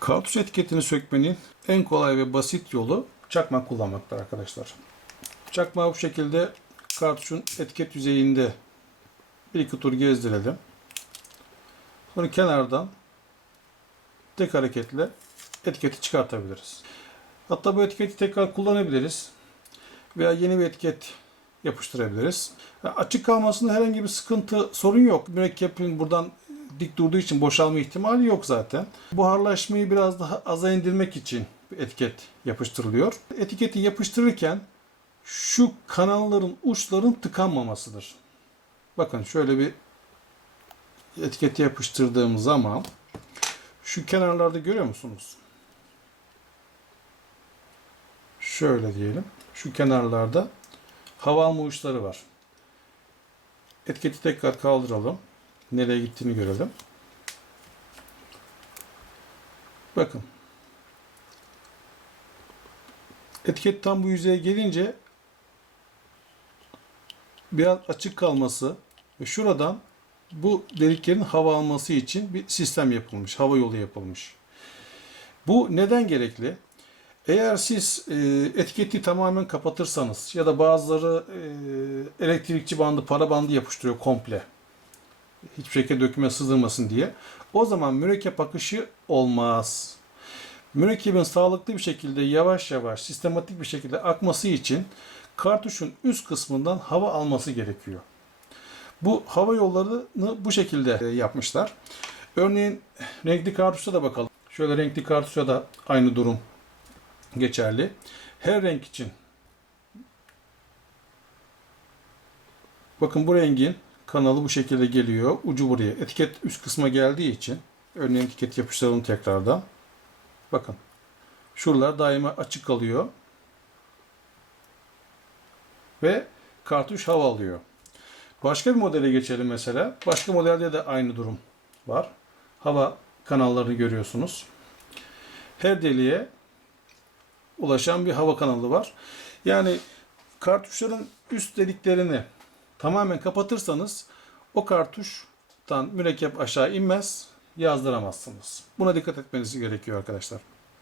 Kartuş etiketini sökmenin en kolay ve basit yolu çakmak kullanmaktır arkadaşlar. Çakmağı bu şekilde kartuşun etiket yüzeyinde bir iki tur gezdirelim. Sonra kenardan tek hareketle etiketi çıkartabiliriz. Hatta bu etiketi tekrar kullanabiliriz. Veya yeni bir etiket yapıştırabiliriz. Açık kalmasında herhangi bir sıkıntı, sorun yok. Mürekkebin buradan dik durduğu için boşalma ihtimali yok zaten. Buharlaşmayı biraz daha aza indirmek için etiket yapıştırılıyor. Etiketi yapıştırırken şu kanalların uçların tıkanmamasıdır. Bakın şöyle bir etiketi yapıştırdığım zaman şu kenarlarda görüyor musunuz? Şöyle diyelim. Şu kenarlarda hava alma uçları var. Etiketi tekrar kaldıralım. Nereye gittiğini görelim. Bakın. Etiket tam bu yüzeye gelince biraz açık kalması ve şuradan bu deliklerin hava alması için bir sistem yapılmış. Hava yolu yapılmış. Bu neden gerekli? Eğer siz e, etiketi tamamen kapatırsanız ya da bazıları e, elektrikçi bandı, para bandı yapıştırıyor komple. Hiçbir şekilde döküme sızılmasın diye. O zaman mürekkep akışı olmaz. Mürekkebin sağlıklı bir şekilde yavaş yavaş sistematik bir şekilde akması için kartuşun üst kısmından hava alması gerekiyor. Bu hava yollarını bu şekilde e, yapmışlar. Örneğin renkli kartuşa da bakalım. Şöyle renkli kartuşa da aynı durum geçerli. Her renk için bakın bu rengin kanalı bu şekilde geliyor. Ucu buraya. Etiket üst kısma geldiği için örneğin etiket yapıştıralım tekrardan. Bakın. Şuralar daima açık kalıyor. Ve kartuş hava alıyor. Başka bir modele geçelim mesela. Başka modelde de aynı durum var. Hava kanallarını görüyorsunuz. Her deliğe ulaşan bir hava kanalı var. Yani kartuşların üst deliklerini tamamen kapatırsanız o kartuştan mürekkep aşağı inmez, yazdıramazsınız. Buna dikkat etmeniz gerekiyor arkadaşlar.